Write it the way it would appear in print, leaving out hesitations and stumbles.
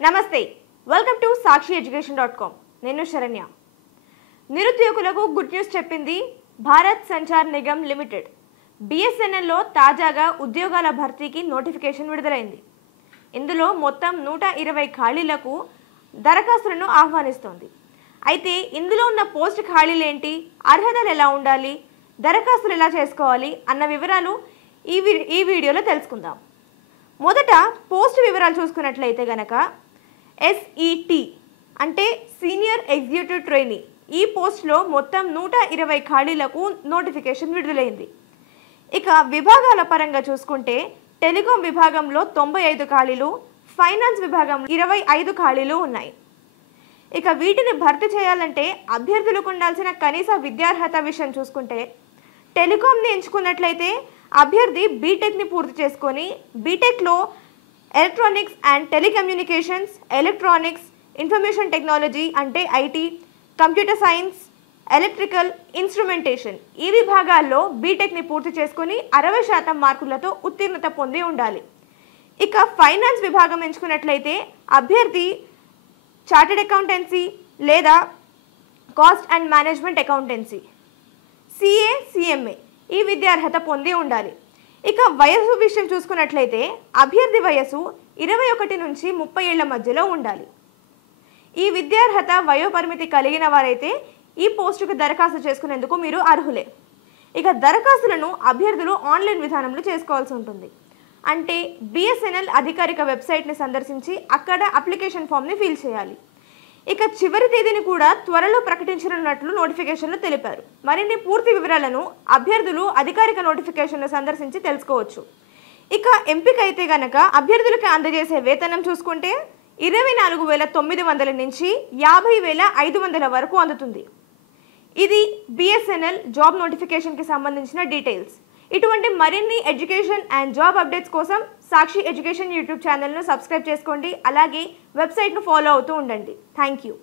నమస్తే welcome to sakshieducation.com నేను శరణ్య నిరుద్యోగులకు గుడ్ న్యూస్ చెప్పింది భారత్ సంచార్ నిగమ్ లిమిటెడ్ BSNL లో తాజాగా ఉద్యోగాల భర్తీకి నోటిఫికేషన్ విడుదలైంది. ఇందులో మొత్తం 120 ఖాళీలకు దరఖాస్తులను ఆహ్వానిస్తోంది. అయితే ఇందులో ఉన్న పోస్ట్ ఖాళీలు ఏంటి, అర్హతలు ఎలా ఉండాలి, దరఖాస్తులు ఎలా చేసుకోవాలి అన్న వివరాలు ఈ వీడియోలో తెలుసుకుందాం. మొదట పోస్ట్ వివరాలు చూసుకున్నట్లయితే గనక SET అంటే సీనియర్ ఎగ్జిక్యూటివ్ ట్రైనీ ఈ పోస్ట్లో మొత్తం 120 ఖాళీలకు నోటిఫికేషన్ విడుదలైంది. ఇక విభాగాల పరంగా చూసుకుంటే టెలికాం విభాగంలో 95 ఖాళీలు, ఫైనాన్స్ విభాగంలో 25 ఖాళీలు ఉన్నాయి. ఇక వీటిని భర్తీ చేయాలంటే అభ్యర్థులకు ఉండాల్సిన కనీస విద్యార్హత విషయం చూసుకుంటే టెలికాంని ఎంచుకున్నట్లయితే అభ్యర్థి బీటెక్ని పూర్తి చేసుకొని బీటెక్లో electronics and telecommunications, electronics, information technology అంటే IT, computer science, electrical, instrumentation ఈ విభాగాల్లో బీటెక్ని పూర్తి చేసుకుని 60% మార్కులతో ఉత్తీర్ణత పొంది ఉండాలి. ఇక ఫైనాన్స్ విభాగం ఎంచుకున్నట్లయితే అభ్యర్థి చార్టెడ్ అకౌంటెన్సీ లేదా cost and management accountancy, CA, CMA ఈ విద్యార్హత పొంది ఉండాలి. ఇక వయసు విషయం చూసుకున్నట్లయితే అభ్యర్థి వయసు 21 నుంచి 30 ఏళ్ల మధ్యలో ఉండాలి. ఈ విద్యార్హత వయోపరిమితి కలిగిన వారైతే ఈ పోస్టుకు దరఖాస్తు చేసుకునేందుకు మీరు అర్హులే. ఇక దరఖాస్తులను అభ్యర్థులు ఆన్లైన్ విధానంలో చేసుకోవాల్సి ఉంటుంది. అంటే BSNL అధికారిక వెబ్సైట్ని సందర్శించి అక్కడ అప్లికేషన్ ఫామ్ని ఫిల్ చేయాలి. ఇక చివరి తేదీని కూడా త్వరలో ప్రకటించనున్నట్లు నోటిఫికేషన్లో తెలిపారు. మరిన్ని పూర్తి వివరాలను అభ్యర్థులు అధికారిక నోటిఫికేషన్ను సందర్శించి తెలుసుకోవచ్చు. ఇక ఎంపిక అయితే గనక అభ్యర్థులకు అందజేసే వేతనం చూసుకుంటే 24,900 నుంచి 50,500 వరకు అందుతుంది. ఇది BSNL జాబ్ నోటిఫికేషన్కి సంబంధించిన డీటెయిల్స్. ఇటువంటి మరిన్ని ఎడ్యుకేషన్ అండ్ జాబ్ అప్డేట్స్ కోసం సాక్షి ఎడ్యుకేషన్ యూట్యూబ్ ఛానల్ను సబ్స్క్రైబ్ చేసుకోండి. అలాగే వెబ్సైట్ను ఫాలో అవుతూ ఉండండి. Thank you.